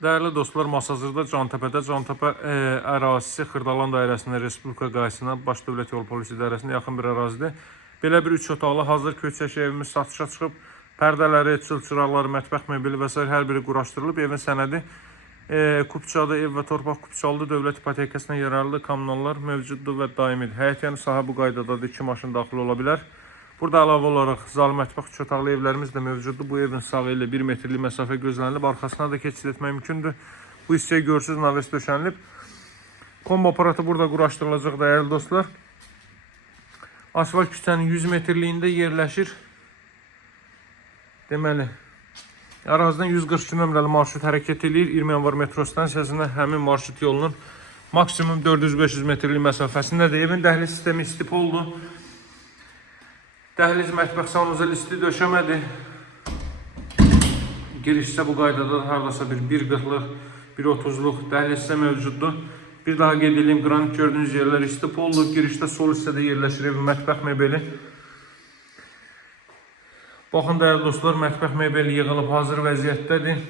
Değerli dostlar, Masazırda Cantəpədə Cantəpə ərazisi Xırdalan dairəsində Respublika qayısına Baş Dövlət Yol Polisi idarəsində yaxın bir ərazidir. Belə bir 3 otaqlı hazır köçək evimiz satışa çıxıb. Pərdələri, çılçıraqları, mətbəx mebeli və s. hər biri quraşdırılıb. Evin sənədi Kupçadı, ev və torpaq Kupçalıdır. Dövlət ipotekasına yararlı kommunallar mövcuddur və daimidir. Həyətyanı sahə bu qaydadadır. 2 maşın daxil ola bilər. Burada əlavə olaraq zal, mətbəx, 3 otaqlı evlərimiz də mövcuddur. Bu evin sağı ilə 1 metrlik məsafə gözlənilib. Arxasına da keçid etmək mümkündür. Bu hissəyə görürsünüz, naves döşənilib. Kombo aparatı burada quraşdırılacaq dəyərli dostlar. Asfalt küçənin 100 metrliyində yerləşir. Deməli, ərazidən 142 nömrəli marşrut hərəkət edir. 20 yanvar metro stansiyasında həmin marşrut yolunun maksimum 400-500 metrlik məsafəsindədir. Evin dəhliz sistemi istipoldur. Dəhliz, mətbəx, sanuzel isti döşəmədir. Girişsə bu qaydada haradasa bir 1.40-lıq, 1.30-luq dəhlizsə mövcuddur. Bir daha qeyd edeyim, qranit gördüyünüz yerlər istipoldur. Girişdə sol hissədə yerləşir evin mətbəx mebeli. Baxın dəyərli dostlar, mətbəx mebeli yığılıb hazır vəziyyətdədir.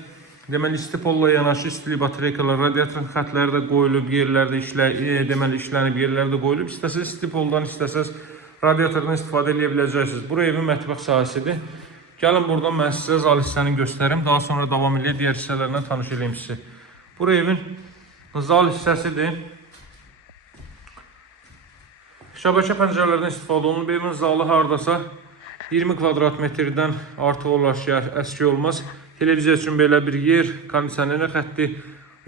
Deməli, istipolla yanaşı istilik batareykalar, radiatorun xətləri də qoyulub, yerlərdə işlənib, yerlərdə qoyulub. İstəsəz istipoldan, istəsəz radiatordan istifadə edə biləcəksiniz. Bura evin mətbəx sahəsidir. Gəlin buradan mən sizə zal hissəni göstərim. Daha sonra davam edək, digər hissələrindən tanış edeyim sizi. Bura evin zal hissəsidir. Şəbəkə pəncərələrdən istifadə olunub. Evin zalı haradasa 20 kvadrat metrdən artıq olar ki, əski olmaz. Televiziya üçün belə bir yer, kondisioner xətti,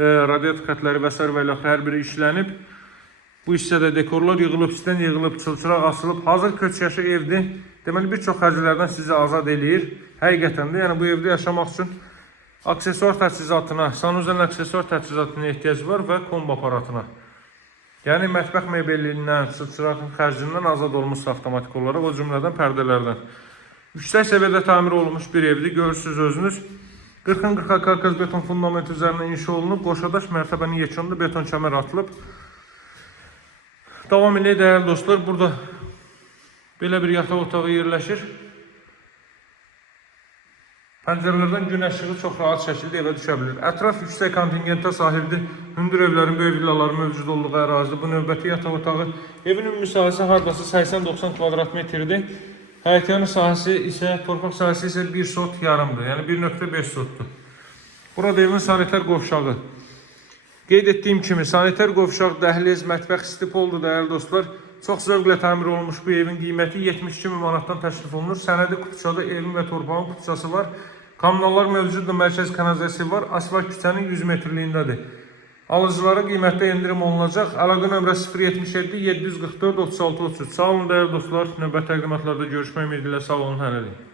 radiator xətləri və s. və ilə hər biri işlənib. Bu hissədə dekorlar yığılıb, üstdən yığılıb, çılçıraq asılıb. Hazır köçyaşı evdir. Deməli, bir çox xərclərdən sizi azad eləyir. Həqiqətən də, yəni bu evdə yaşamaq üçün aksesuar təchizatına, sanuzel aksesuar təchizatına ehtiyac var və kombo aparatına. Yəni, mətbəx mebelindən, çılçıraqın xərcindən azad olmuş avtomatik olaraq, o cümlədən pərdələrdən. Yüksək səviyyədə təmir olunmuş bir evdir, görürsünüz özünüz. 40-40 karkaz beton fundament üzərində inşa olunub, qoşadaş mərtəbənin yekununda beton kəmər atılıb. Davam edək dəyərli dostlar, burada belə bir yataq otağı yerləşir. Pəncərələrdən gün işığı çox rahat şəkildə evə düşə bilir. Ətraf yüksək kontingentə sahibdir. Hündür evlərin, böyük villaların mövcud olduğu ərazidir. Bu növbəti yataq otağı. Evin ümumi sahəsi hardasa 80-90 kvadrat metrdir. Həyətyanı sahəsi isə, torpaq sahəsi isə 1 sot yarımdır. Yəni 1.5 sotdur. Burada evin sanitar qovşağı. Qeyd etdiyim kimi, sanitar qovşaq, dəhliz, mətbəx istipoldur dəyərli dostlar. Çox zövqlə təmir olunmuş bu evin qiyməti 72 min manatdan təklif olunur. Sənədi Kupçada evin və torpağın kupçası var. Kommunallar mövcuddur, mərkəz kanalizasiya var. Asfalt küçənin 100 metrliyindədir. Alıcılara qiymətdə endirim olunacaq. Əlaqə nömrə 077 744 36 33. Sağ olun dəyərli dostlar. Növbəti təqdimatlarda görüşmək ümidi ilə sağ olun, hələlik.